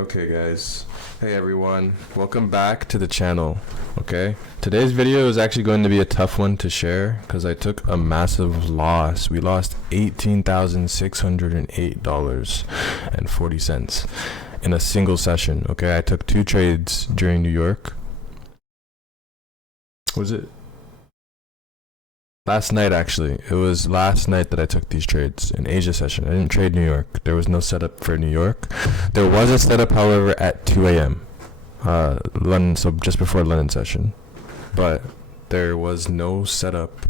Okay guys, hey everyone, welcome back to the channel. Okay, today's video is actually going to be a tough one to share because I took a massive loss. We lost $18,608.40 in a single session. Okay, I took 2 trades during New York. Was it last night? Actually, it was last night that I took these trades in Asia session. I didn't trade New York. There was no setup for New York. There was a setup, however, at 2 a.m. London, so just before London session, but there was no setup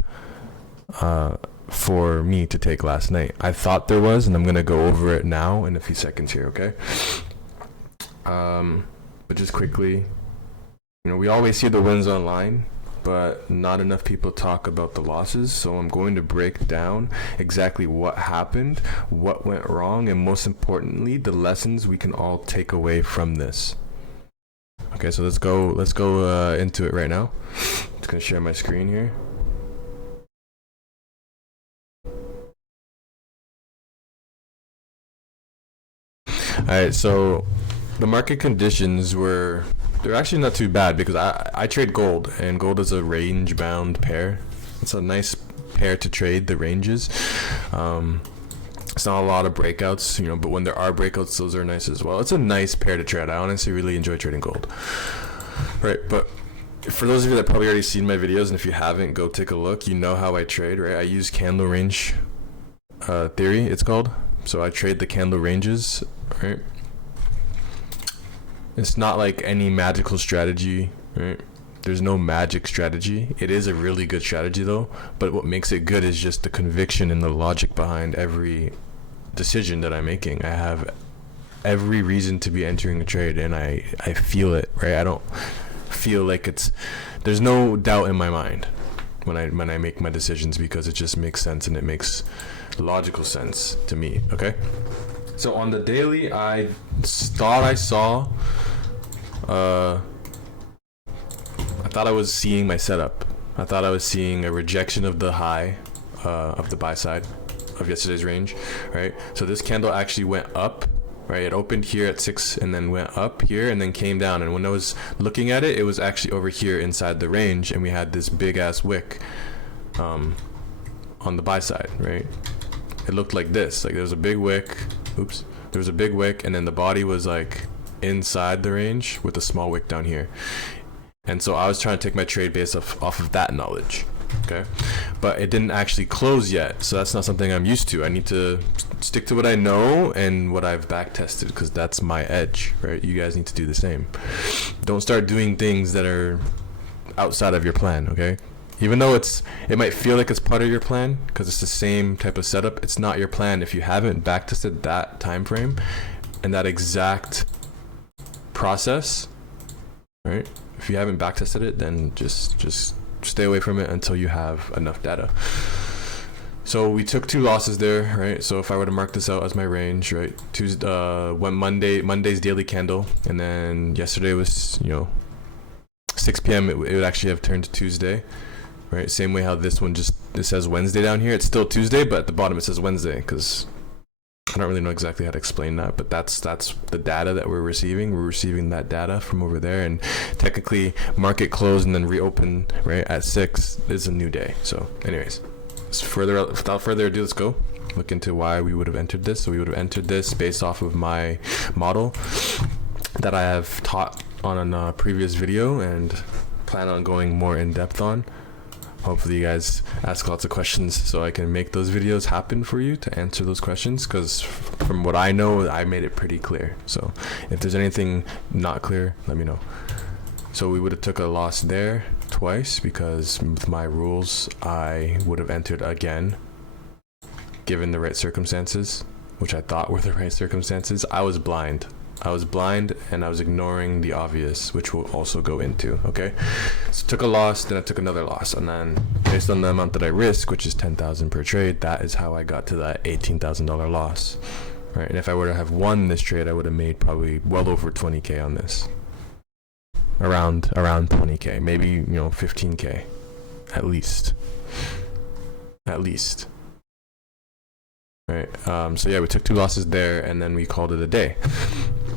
for me to take last night. I thought there was, and I'm gonna go over it now in a few seconds here. Okay. But just quickly, we always see the wins online, but not enough people talk about the losses. So I'm going to break down exactly what happened, what went wrong, and most importantly, the lessons we can all take away from this. Okay, so let's go into it right now. Just gonna share my screen here. All right, so the market conditions they're actually not too bad because I trade gold, and gold is a range bound pair. It's a nice pair to trade the ranges. It's not a lot of breakouts, but when there are breakouts, those are nice as well. It's a nice pair to trade. I honestly really enjoy trading gold. Right, but for those of you that probably already seen my videos, and if you haven't, go take a look. You know how I trade, right? I use candle range theory, it's called. So I trade the candle ranges, right? It's not like any magical strategy, right? There's no magic strategy. It is a really good strategy though, but what makes it good is just the conviction and the logic behind every decision that I'm making. I have every reason to be entering a trade, and I feel it, right? I don't feel like there's no doubt in my mind when I make my decisions, because it just makes sense and it makes logical sense to me. Okay, so on the daily, I thought I saw I thought I was seeing my setup. I thought I was seeing a rejection of the high of the buy side of yesterday's range, right? So this candle actually went up, right? It opened here at 6 and then went up here and then came down. And when I was looking at it, it was actually over here inside the range, and we had this big ass wick on the buy side, right? It looked like this, like there was a big wick. Oops, there was a big wick, and then the body was like inside the range with a small wick down here. And so I was trying to take my trade based off of that knowledge, okay? But it didn't actually close yet, so that's not something I'm used to. I need to stick to what I know and what I've back tested, because that's my edge, right? You guys need to do the same. Don't start doing things that are outside of your plan, okay? Even though it might feel like it's part of your plan because it's the same type of setup, it's not your plan if you haven't back tested that time frame and that exact process, right? If you haven't back tested it, then just stay away from it until you have enough data. So we took 2 losses there, right? So if I were to mark this out as my range, right? Tuesday, Monday's daily candle, and then yesterday was 6 p.m. It would actually have turned to Tuesday, right? Same way how this one it says Wednesday down here. It's still Tuesday, but at the bottom it says Wednesday because I don't really know exactly how to explain that, but that's the data that we're receiving. We're receiving that data from over there, and technically market closed and then reopen right at 6 is a new day. So anyways, without further ado, let's go look into why we would have entered this. So we would have entered this based off of my model that I have taught on a previous video and plan on going more in depth on. Hopefully you guys ask lots of questions so I can make those videos happen for you to answer those questions, because from what I know, I made it pretty clear. So if there's anything not clear, let me know. So we would have took a loss there twice because with my rules, I would have entered again given the right circumstances, which I thought were the right circumstances. I was blind and I was ignoring the obvious, which we'll also go into, okay? So took a loss, then I took another loss, and then based on the amount that I risk, which is 10,000 per trade, that is how I got to that $18,000 loss, right? And if I were to have won this trade, I would have made probably well over 20K on this. Around 20K, maybe 15K, at least. Right, so yeah, we took 2 losses there, and then we called it a day.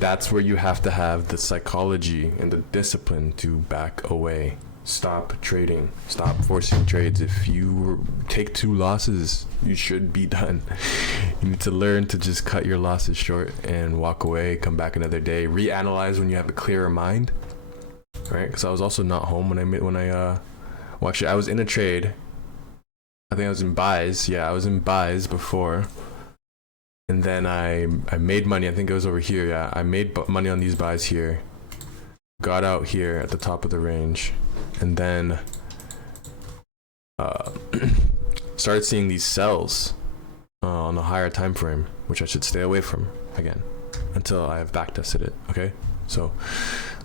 that's where you have to have the psychology and the discipline to back away. Stop trading. Stop forcing trades. If you take 2 losses, you should be done. You need to learn to just cut your losses short and walk away, come back another day, reanalyze when you have a clearer mind. Right? Because I was also not home well, actually, I was in a trade. I think I was in buys. Yeah, I was in buys before. And then I made money. I think it was over here. Yeah, I made money on these buys here. Got out here at the top of the range. And then started seeing these sells on a higher time frame, which I should stay away from again until I have back tested it. Okay, so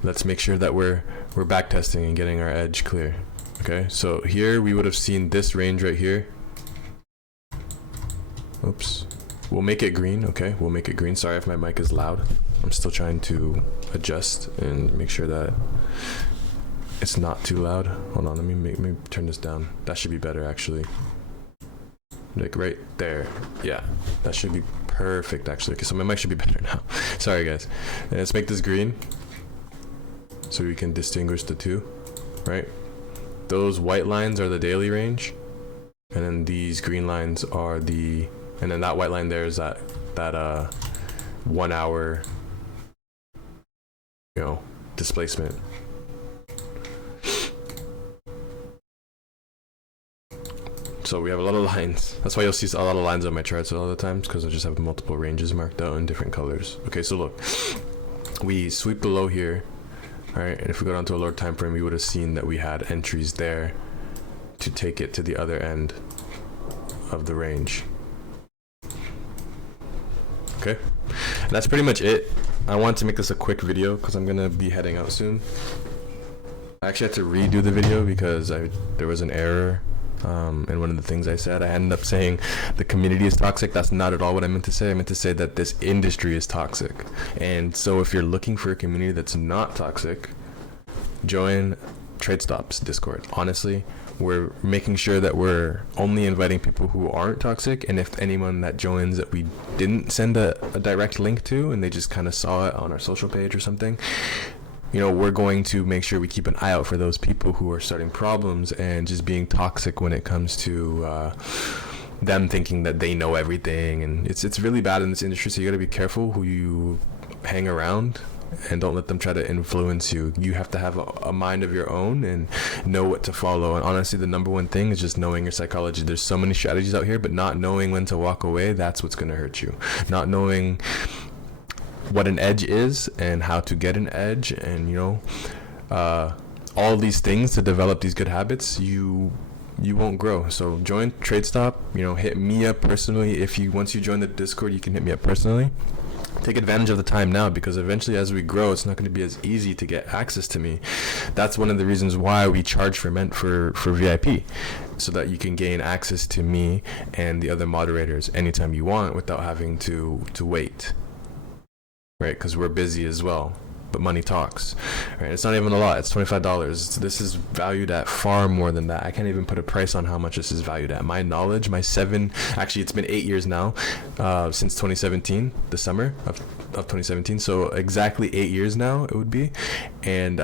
let's make sure that we're back testing and getting our edge clear. Okay, so here we would have seen this range right here. Oops, we'll make it green. Okay, we'll make it green. Sorry if my mic is loud. I'm still trying to adjust and make sure that it's not too loud. Hold on, let me turn this down. That should be better actually. Like right there. Yeah, that should be perfect actually. Okay, so my mic should be better now. Sorry guys. And let's make this green so we can distinguish the two, right? Those white lines are the daily range, and then these green lines are and then that white line there is that 1 hour, displacement. So we have a lot of lines. That's why you'll see a lot of lines on my charts a lot of the times, because I just have multiple ranges marked out in different colors. Okay, so look, we sweep below here, all right, and if we go down to a lower time frame, we would have seen that we had entries there to take it to the other end of the range. Okay, and that's pretty much it. I want to make this a quick video because I'm gonna be heading out soon. I actually had to redo the video because there was an error and one of the things I said. I ended up saying the community is toxic. That's not at all what I meant to say. I meant to say that this industry is toxic. And so if you're looking for a community that's not toxic, join TradeStop's Discord. Honestly, we're making sure that we're only inviting people who aren't toxic, and if anyone that joins that we didn't send a direct link to and they just kind of saw it on our social page or something, we're going to make sure we keep an eye out for those people who are starting problems and just being toxic when it comes to them thinking that they know everything. And it's really bad in this industry, so you got to be careful who you hang around and don't let them try to influence you. You have to have a mind of your own and know what to follow. And honestly, the number one thing is just knowing your psychology. There's so many strategies out here, but not knowing when to walk away, that's what's going to hurt you. Not knowing what an edge is and how to get an edge, and all these things to develop these good habits, you won't grow. So join TradeStop. Hit me up personally. Once you join the Discord, you can hit me up personally. Take advantage of the time now, because eventually as we grow, it's not going to be as easy to get access to me. That's one of the reasons why we charge for VIP, so that you can gain access to me and the other moderators anytime you want without having to wait. Right, because we're busy as well, but money talks. Right, it's not even a lot. It's $25. This is valued at far more than that. I can't even put a price on how much this is valued at. My knowledge, actually it's been 8 years now, since 2017, the summer of 2017. So exactly 8 years now it would be, and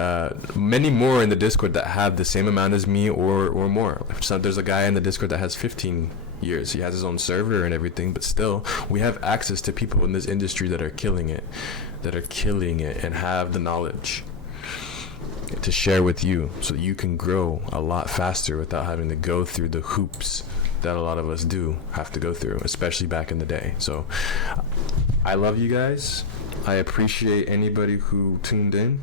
many more in the Discord that have the same amount as me or more. So there's a guy in the Discord that has 15 years. He has his own server and everything, but still we have access to people in this industry that are killing it and have the knowledge to share with you, so that you can grow a lot faster without having to go through the hoops that a lot of us do have to go through, especially back in the day. So I love you guys. I appreciate anybody who tuned in,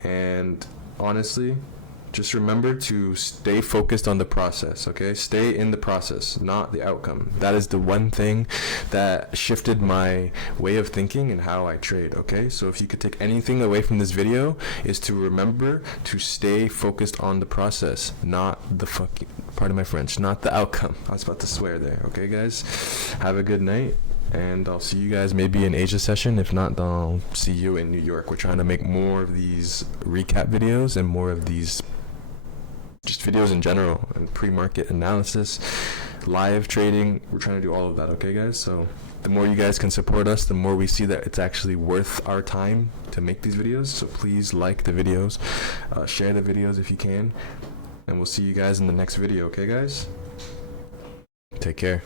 and honestly, just remember to stay focused on the process, okay? Stay in the process, not the outcome. That is the one thing that shifted my way of thinking and how I trade, okay? So if you could take anything away from this video, is to remember to stay focused on the process, not the pardon my French, not the outcome. I was about to swear there, okay, guys? Have a good night, and I'll see you guys maybe in Asia session. If not, then I'll see you in New York. We're trying to make more of these recap videos and more of these just videos in general, and pre-market analysis, live trading. We're trying to do all of that, okay guys? So The more you guys can support us, the more we see that it's actually worth our time to make these videos. So please like the videos, share the videos if you can, and we'll see you guys in the next video. Okay, guys? Take care.